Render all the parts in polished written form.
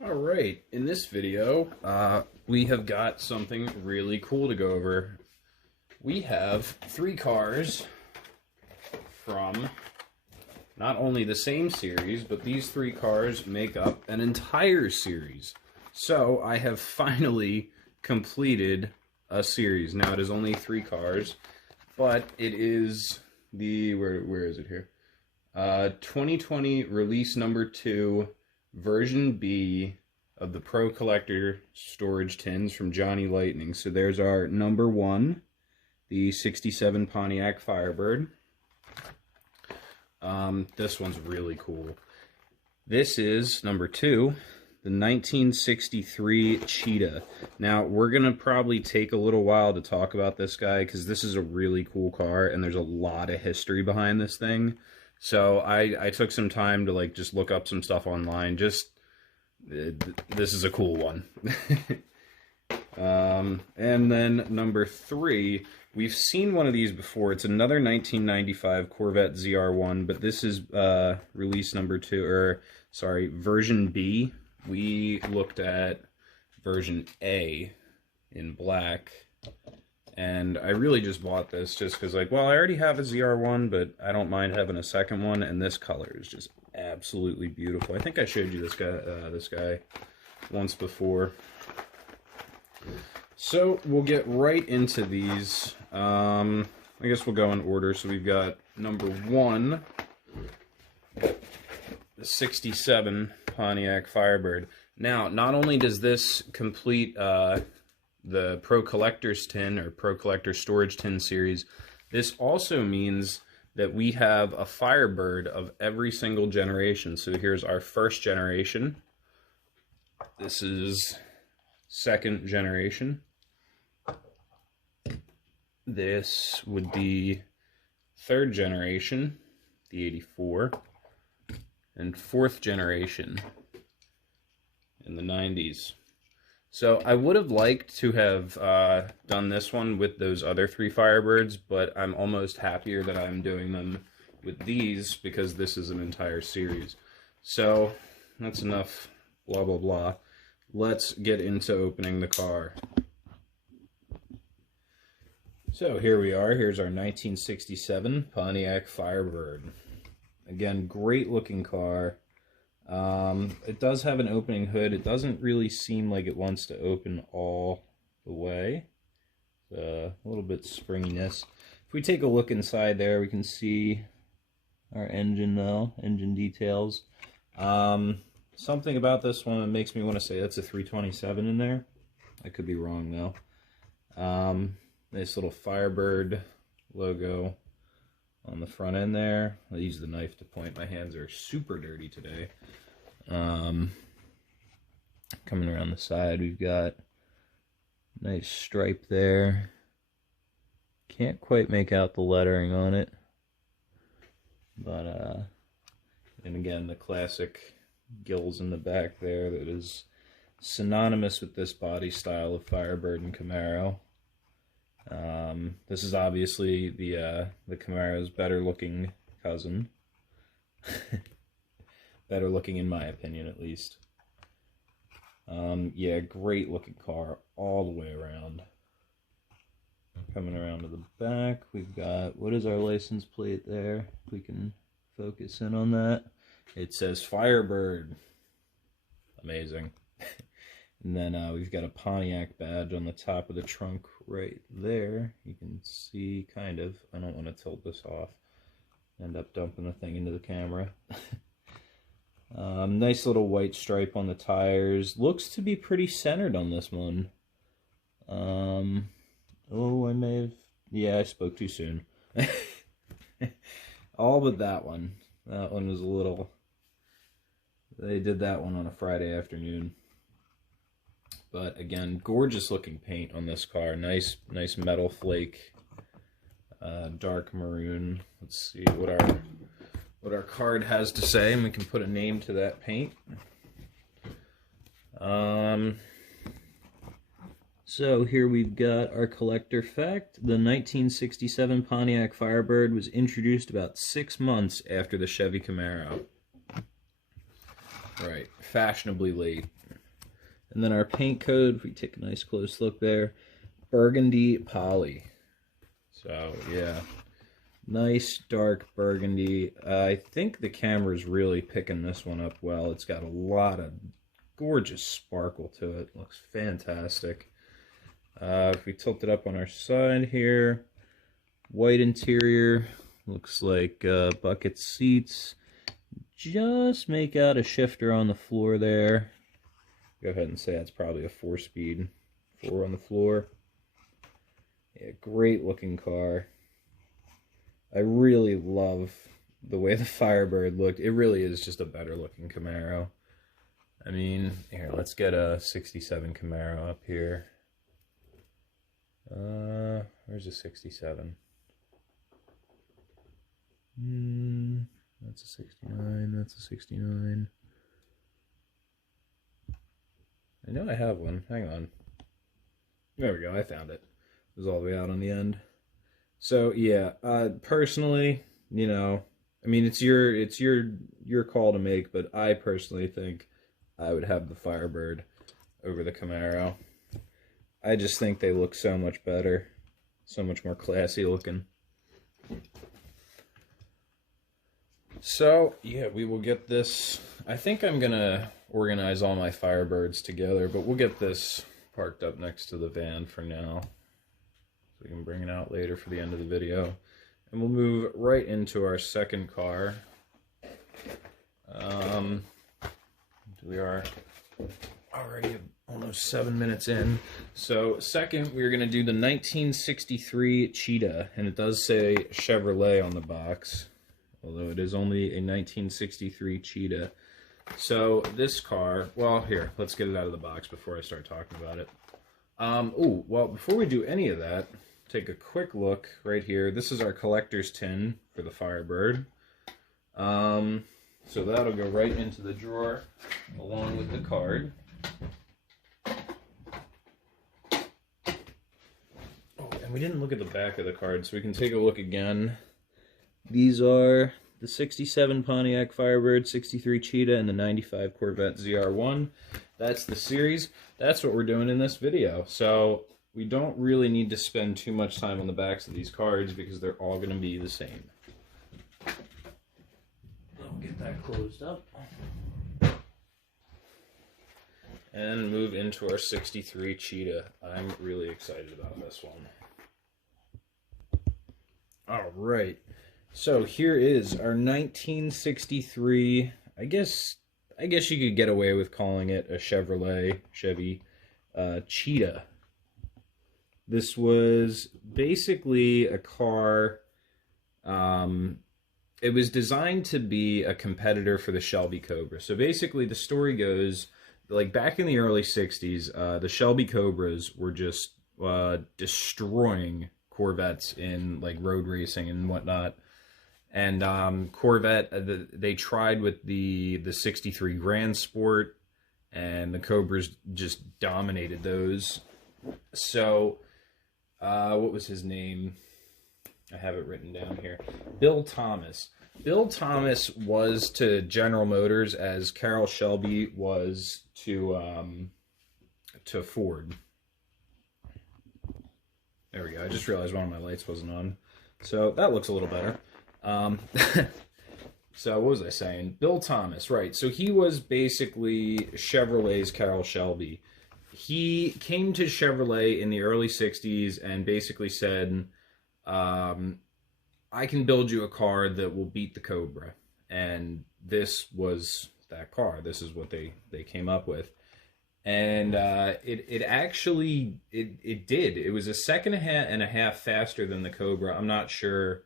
Alright, in this video, we have got something really cool to go over. We have 3 cars from not only the same series, but these 3 cars make up an entire series. So, I have finally completed a series. Now, it is only 3 cars, but it is the, where is it here? 2020 release number 2, version B of the Pro Collector storage tins from Johnny Lightning. So there's our number 1, the 67 Pontiac Firebird. This one's really cool. This is number 2, the 1963 Cheetah. Now, we're going to probably take a little while to talk about this guy because this is a really cool car and there's a lot of history behind this thing. So I took some time to just look up some stuff online. This is a cool one. And then number 3, we've seen one of these before. It's another 1995 Corvette ZR1, but this is release number 2, or sorry, version B. We looked at version A in black. And I really just bought this just because, well, I already have a ZR1, but I don't mind having a second one, and this color is just absolutely beautiful. I think I showed you this guy once before. So we'll get right into these. I guess we'll go in order. So we've got number 1, the 67 Pontiac Firebird. Now, not only does this complete the Pro Collector's tin, or Pro Collector Storage Tin series, this also means that we have a Firebird of every single generation. So here's our first generation. This is second generation. This would be third generation, the 84, and fourth generation in the 90s. So I would have liked to have done this one with those other 3 Firebirds, but I'm almost happier that I'm doing them with these because this is an entire series. So that's enough blah blah blah. Let's get into opening the car. So here we are. Here's our 1967 Pontiac Firebird. Again, great looking car. It does have an opening hood. It doesn't really seem like it wants to open all the way. A little bit springiness. If we take a look inside there, we can see our engine though, engine details. Something about this one that makes me want to say that's a 327 in there. I could be wrong though. Nice little Firebird logo on the front end there. I'll use the knife to point. My hands are super dirty today. Coming around the side, we've got a nice stripe there. Can't quite make out the lettering on it, but and again, the classic gills in the back there that is synonymous with this body style of Firebird and Camaro. This is obviously the Camaro's better looking cousin. Better looking in my opinion, at least. Yeah, great looking car all the way around. Coming around to the back, we've got, what is our license plate there? If we can focus in on that. It says Firebird. Amazing. And then we've got a Pontiac badge on the top of the trunk right there. You can see, kind of. I don't want to tilt this off. End up dumping the thing into the camera. Nice little white stripe on the tires. Looks to be pretty centered on this one. Oh, I may have... Yeah, I spoke too soon. All but that one. That one was a little... They did that one on a Friday afternoon. But again, gorgeous looking paint on this car. Nice metal flake. Dark maroon. Let's see what our card has to say, and we can put a name to that paint. So here we've got our collector fact. The 1967 Pontiac Firebird was introduced about 6 months after the Chevy Camaro. Right, fashionably late. And then our paint code, if we take a nice close look there, burgundy poly. So, yeah. Nice dark burgundy. I think the camera's really picking this one up well. It's got a lot of gorgeous sparkle to it. Looks fantastic. If we tilt it up on our side here, white interior. Looks like bucket seats. Just make out a shifter on the floor there. Go ahead and say that's probably a 4-speed. 4 on the floor. Yeah, great looking car. I really love the way the Firebird looked. It really is just a better looking Camaro. I mean, here, let's get a 67 Camaro up here. Where's the 67? That's a 69, that's a 69. I know I have one. Hang on. There we go, I found it. It was all the way out on the end. So yeah, personally, you know, I mean it's your call to make, but I personally think I would have the Firebird over the Camaro. I just think they look so much better, so much more classy looking. So yeah, we will get this. I think I'm gonna organize all my Firebirds together, but we'll get this parked up next to the van for now. So we can bring it out later for the end of the video. And we'll move right into our second car. We are already almost 7 minutes in. So second, we're going to do the 1963 Cheetah. And it does say Chevrolet on the box, although it is only a 1963 Cheetah. So this car, well, here, let's get it out of the box before I start talking about it. Well, before we do any of that, take a quick look right here. This is our collector's tin for the Firebird. So that'll go right into the drawer along with the card. Oh, and we didn't look at the back of the card, so we can take a look again. These are the 67 Pontiac Firebird, 63 Cheetah, and the 95 Corvette ZR1. That's the series. That's what we're doing in this video. So we don't really need to spend too much time on the backs of these cards because they're all going to be the same. I'll get that closed up. And move into our 63 Cheetah. I'm really excited about this one. All right. So here is our 1963, I guess you could get away with calling it a Chevy Cheetah. This was basically a car, it was designed to be a competitor for the Shelby Cobra. So basically the story goes, like back in the early 60s, the Shelby Cobras were just destroying Corvettes in like road racing and whatnot. And Corvette, they tried with the 63 Grand Sport, and the Cobras just dominated those. So, what was his name? I have it written down here. Bill Thomas. Bill Thomas was to General Motors as Carroll Shelby was to Ford. There we go. I just realized one of my lights wasn't on. So that looks a little better. So what was I saying? Bill Thomas, right. So he was basically Chevrolet's Carroll Shelby. He came to Chevrolet in the early 60s and basically said, I can build you a car that will beat the Cobra. And this was that car. This is what they came up with. And it actually did. It was a second and a half faster than the Cobra. I'm not sure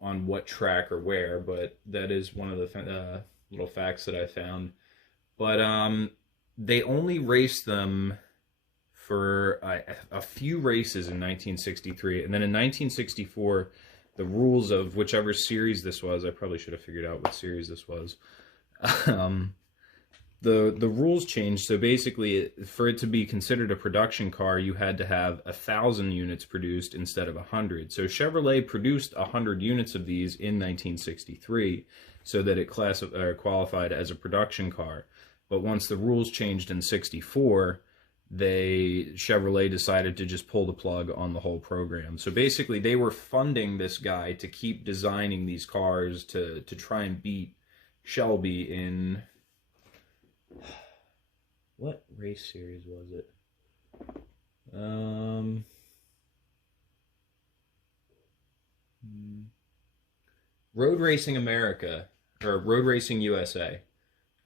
on what track or where, but that is one of the little facts that I found. But they only raced them for a few races in 1963, and then in 1964, the rules of whichever series this was, I probably should have figured out what series this was, the rules changed. So basically, for it to be considered a production car, you had to have 1,000 units produced instead of 100. So Chevrolet produced 100 units of these in 1963, so that it qualified as a production car. But once the rules changed in '64, Chevrolet decided to just pull the plug on the whole program. So basically, they were funding this guy to keep designing these cars to try and beat Shelby in, what race series was it? Road Racing America, or Road Racing USA,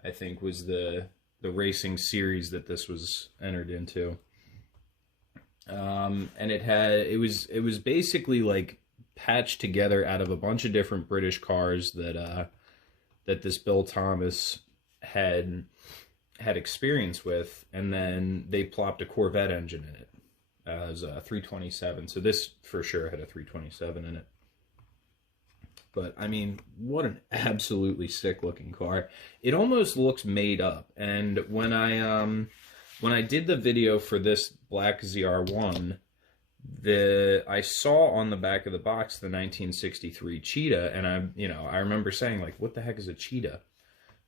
I think was the racing series that this was entered into. And it was basically like patched together out of a bunch of different British cars that this Bill Thomas had experience with, and then they plopped a Corvette engine in it as a 327. So this for sure had a 327 in it. But I mean, what an absolutely sick looking car. It almost looks made up. And when I did the video for this black ZR1, I saw on the back of the box the 1963 Cheetah, and I remember saying, like, what the heck is a Cheetah?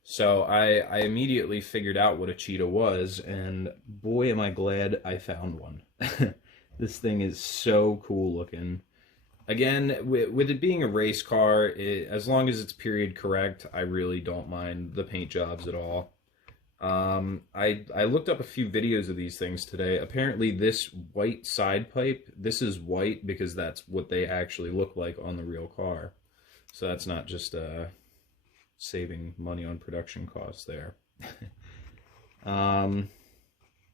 So I immediately figured out what a Cheetah was, and boy am I glad I found one. This thing is so cool looking. Again, with it being a race car, as long as it's period correct, I really don't mind the paint jobs at all. I looked up a few videos of these things today. Apparently this white side pipe, this is white because that's what they actually look like on the real car. So that's not just saving money on production costs there. And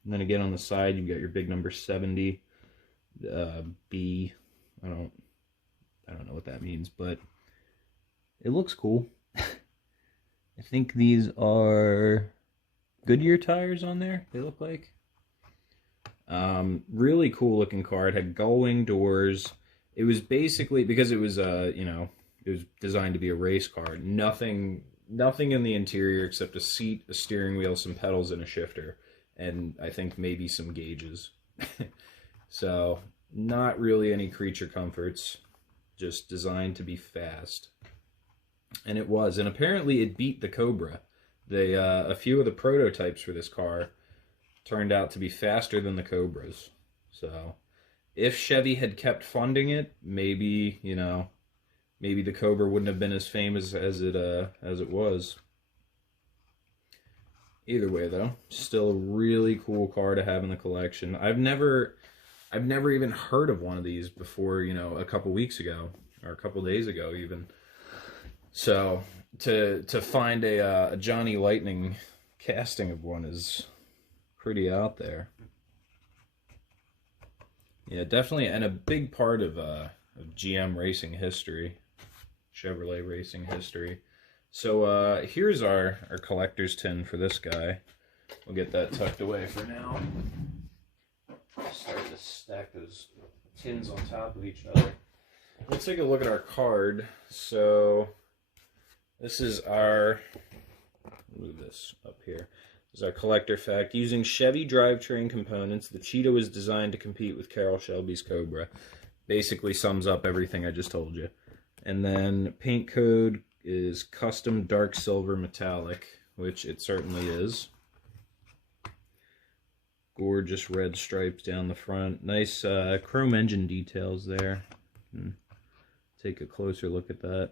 then again on the side, you've got your big number 70, B. I don't know what that means, but it looks cool. I think these are Goodyear tires on there, they look like. Really cool looking car. It had gull-wing doors. It was basically, because it was it was designed to be a race car. Nothing in the interior except a seat, a steering wheel, some pedals, and a shifter, and I think maybe some gauges. So not really any creature comforts, just designed to be fast. And it was, and apparently it beat the Cobra. A few of the prototypes for this car turned out to be faster than the Cobras. So if Chevy had kept funding it, maybe the Cobra wouldn't have been as famous as it was. Either way, though, still a really cool car to have in the collection. I've never even heard of one of these before, a couple weeks ago, or a couple days ago even. So to find a Johnny Lightning casting of one is pretty out there. Yeah, definitely, and a big part of GM racing history, Chevrolet racing history. So here's our collector's tin for this guy. We'll get that tucked away for now. Start to stack those tins on top of each other. Let's take a look at our card. So this is our, move this up here. This is our collector fact. Using Chevy drivetrain components, the Cheetah was designed to compete with Carroll Shelby's Cobra. Basically sums up everything I just told you. And then paint code is custom dark silver metallic, which it certainly is. Gorgeous red stripes down the front. Nice chrome engine details there. Take a closer look at that.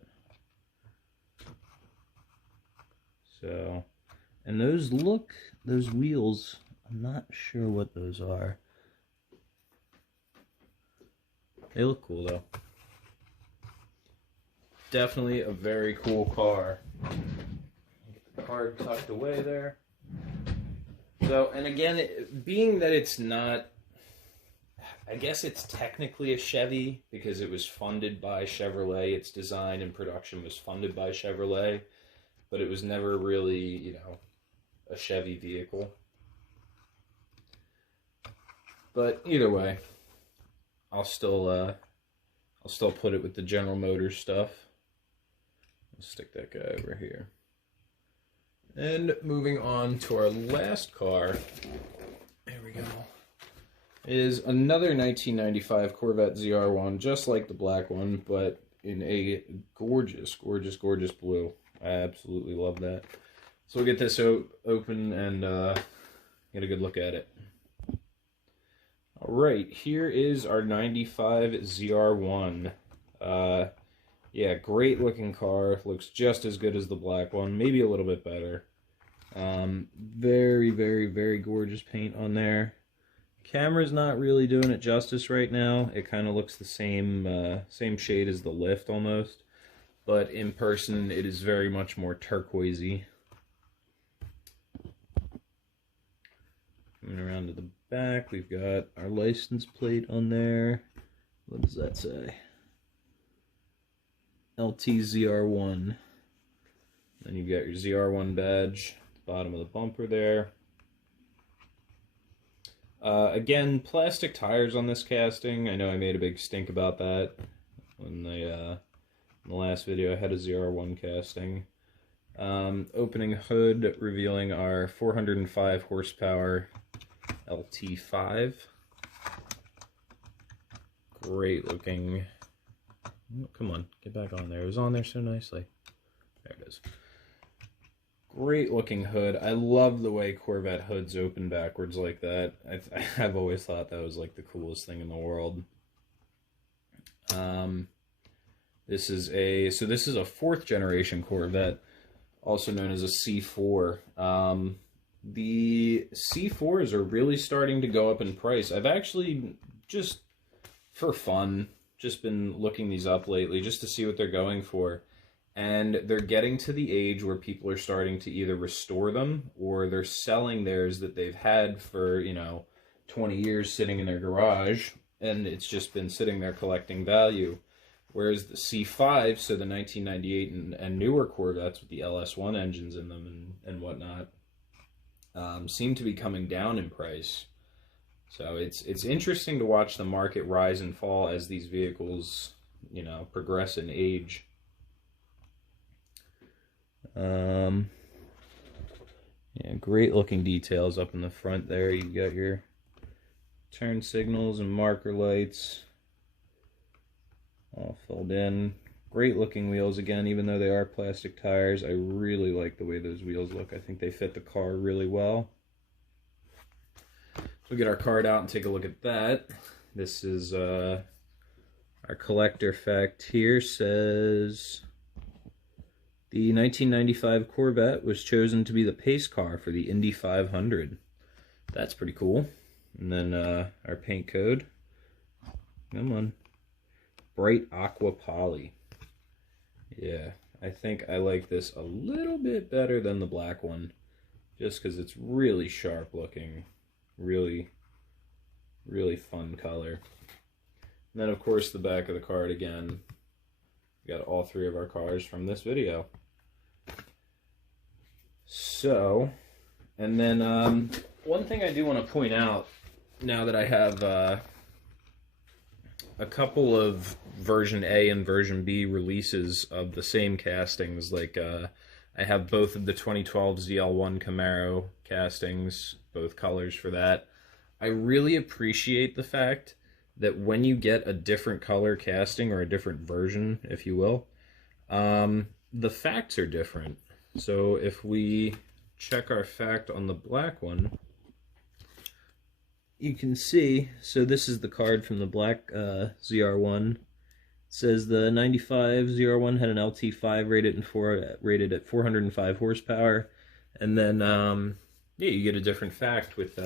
So, and those wheels, I'm not sure what those are. They look cool though. Definitely a very cool car. Get the card tucked away there. So, and again, being that it's not, I guess it's technically a Chevy because it was funded by Chevrolet. Its design and production was funded by Chevrolet, but it was never really, a Chevy vehicle. But either way, I'll still put it with the General Motors stuff. Let's stick that guy over here. And moving on to our last car, there we go, is another 1995 Corvette ZR1, just like the black one, but in a gorgeous, gorgeous, gorgeous blue. I absolutely love that. So we'll get this open and get a good look at it. Alright, here is our 95 ZR1. Yeah, great looking car. Looks just as good as the black one, maybe a little bit better. Very, very, very gorgeous paint on there. Camera's not really doing it justice right now. It kind of looks the same shade as the lift almost. But in person, it is very much more turquoisey. Coming around to the back, we've got our license plate on there. What does that say? LTZR1. Then you've got your ZR1 badge at the bottom of the bumper there. Again, plastic tires on this casting. I know I made a big stink about that when in the last video I had a ZR1 casting. Opening hood, revealing our 405 horsepower LT5. Great looking. Oh, come on, get back on there. It was on there so nicely. There it is. Great looking hood. I love the way Corvette hoods open backwards like that. I've always thought that was like the coolest thing in the world. This is a 4th generation Corvette, also known as a C4. The C4s are really starting to go up in price. I've actually, just for fun, just been looking these up lately just to see what they're going for. And they're getting to the age where people are starting to either restore them or they're selling theirs that they've had for, 20 years sitting in their garage, and it's just been sitting there collecting value. Whereas the C5, so the 1998 and newer Corvettes with the LS1 engines in them and whatnot, seem to be coming down in price. So it's interesting to watch the market rise and fall as these vehicles, progress in age. Yeah, great looking details up in the front there. You've got your turn signals and marker lights all filled in. Great looking wheels again, even though they are plastic tires. I really like the way those wheels look. I think they fit the car really well. So we'll get our card out and take a look at that. This is our collector fact here. Says the 1995 Corvette was chosen to be the pace car for the Indy 500. That's pretty cool. And then our paint code. Come on. Bright aqua poly. Yeah, I think I like this a little bit better than the black one, just because it's really sharp looking, really, really fun color. And then of course the back of the card again. We got all 3 of our cars from this video. So, and then one thing I do want to point out now that I have a couple of version A and version B releases of the same castings. Like I have both of the 2012 ZL1 Camaro castings, both colors for that. I really appreciate the fact that when you get a different color casting, or a different version, if you will, the facts are different. So if we check our fact on the black one, you can see, so this is the card from the black ZR1. It says the 95 ZR1 had an LT5 rated at 405 horsepower. And then, yeah, you get a different fact with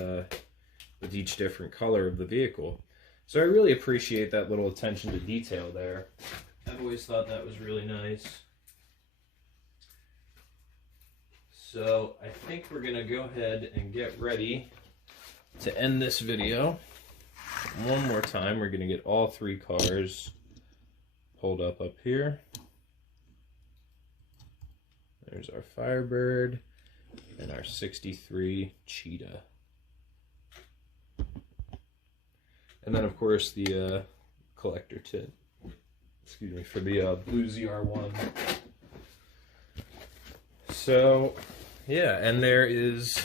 each different color of the vehicle. So I really appreciate that little attention to detail there. I've always thought that was really nice. So I think we're going to go ahead and get ready to end this video. One more time, we're going to get all 3 cars pulled up here. There's our Firebird and our 63 Cheetah. And then of course the collector tip, excuse me, for the blue ZR1. So yeah, and there is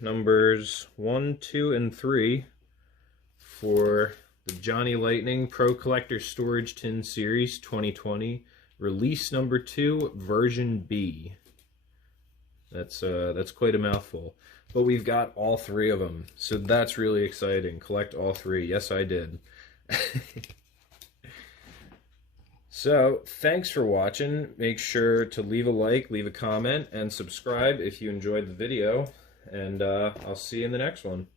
numbers 1, 2, and 3 for the Johnny Lightning Pro Collector Storage Tin Series 2020 Release number 2, version B. That's quite a mouthful. But we've got all 3 of them, so that's really exciting. Collect all 3. Yes, I did. So, thanks for watching. Make sure to leave a like, leave a comment, and subscribe if you enjoyed the video. And I'll see you in the next one.